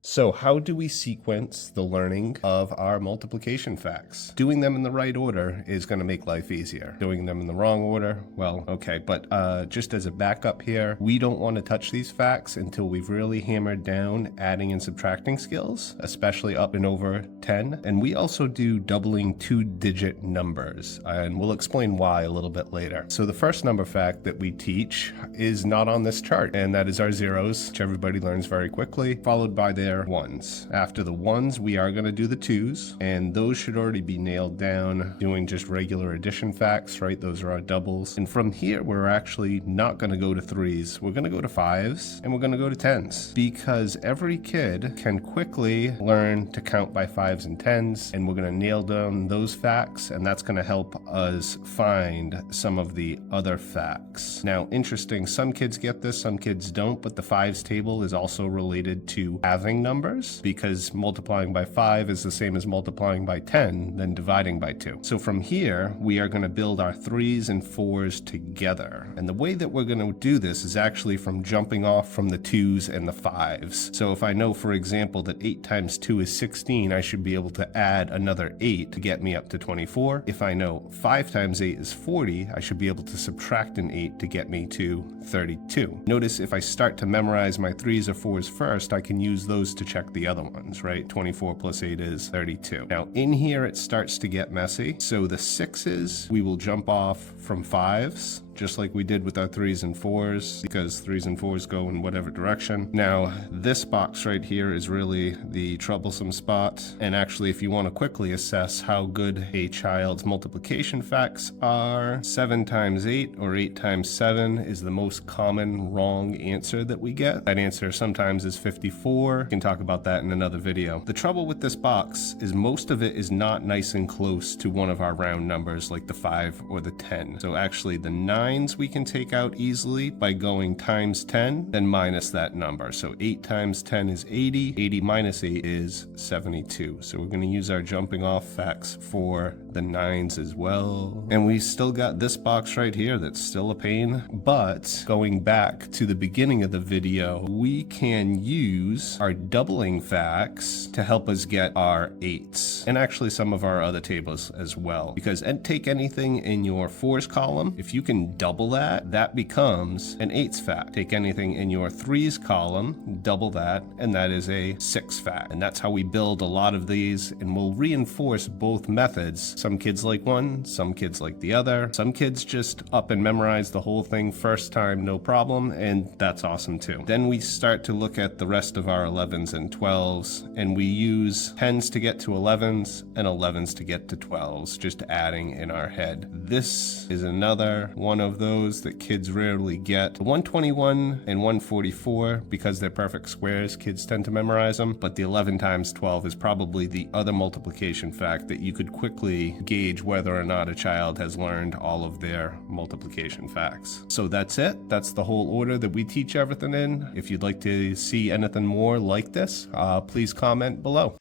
So how do we sequence the learning of our multiplication facts? Doing them in the right order is going to make life easier. Doing them in the wrong order, well, okay. But just as a backup here, we don't want to touch these facts until we've really hammered down adding and subtracting skills, especially up and over 10. And we also do doubling 2-digit numbers, and we'll explain why a little bit later. So the first number fact that we teach is not on this chart, and that is our zeros, which everybody learns very quickly, followed by their ones. After the ones, we are going to do the twos, and those should already be nailed down doing just regular addition facts, right? Those are our doubles. And from here, we're actually not going to go to threes. We're going to go to fives, and we're going to go to tens, because every kid can quickly learn to count by fives and tens, and we're going to nail down those facts, and that's going to help us find some of the other facts. Now, interesting, some kids get this, some kids don't, but the fives table is also related to halving numbers, because multiplying by 5 is the same as multiplying by 10, then dividing by 2. So from here, we are going to build our 3s and 4s together. And the way that we're going to do this is actually from jumping off from the 2s and the 5s. So if I know, for example, that 8 times 2 is 16, I should be able to add another 8 to get me up to 24. If I know 5 times 8 is 40, I should be able to subtract an 8 to get me to 32. Notice if I start to memorize my 3s or 4s first, I can use those to check the other ones, right? 24 plus 8 is 32. Now in here it starts to get messy. So the 6s, we will jump off from 5s, just like we did with our 3s and 4s, because 3s and 4s go in whatever direction. Now, this box right here is really the troublesome spot. And actually, if you want to quickly assess how good a child's multiplication facts are, 7 times 8 or 8 times 7 is the most common wrong answer that we get. That answer sometimes is 54. We can talk about that in another video. The trouble with this box is most of it is not nice and close to one of our round numbers, like the 5 or the 10. So actually, the 9 we can take out easily by going times 10, then minus that number. So 8 times 10 is 80. 80 minus 8 is 72. So we're going to use our jumping off facts for the 9s as well. And we still got this box right here that's still a pain. But going back to the beginning of the video, we can use our doubling facts to help us get our 8s. And actually some of our other tables as well. Because take anything in your 4s column, if you can double that, that becomes an 8s fact. Take anything in your 3s column, double that, and that is a 6 fact. And that's how we build a lot of these, and we'll reinforce both methods. Some kids like one, some kids like the other. Some kids just up and memorize the whole thing first time, no problem, and that's awesome too. Then we start to look at the rest of our 11s and 12s, and we use 10s to get to 11s and 11s to get to 12s, just adding in our head. This is another one of those that kids rarely get. 121 and 144, because they're perfect squares, kids tend to memorize them, but the 11 times 12 is probably the other multiplication fact that you could quickly gauge whether or not a child has learned all of their multiplication facts. So that's it. That's the whole order that we teach everything in. If you'd like to see anything more like this, please comment below.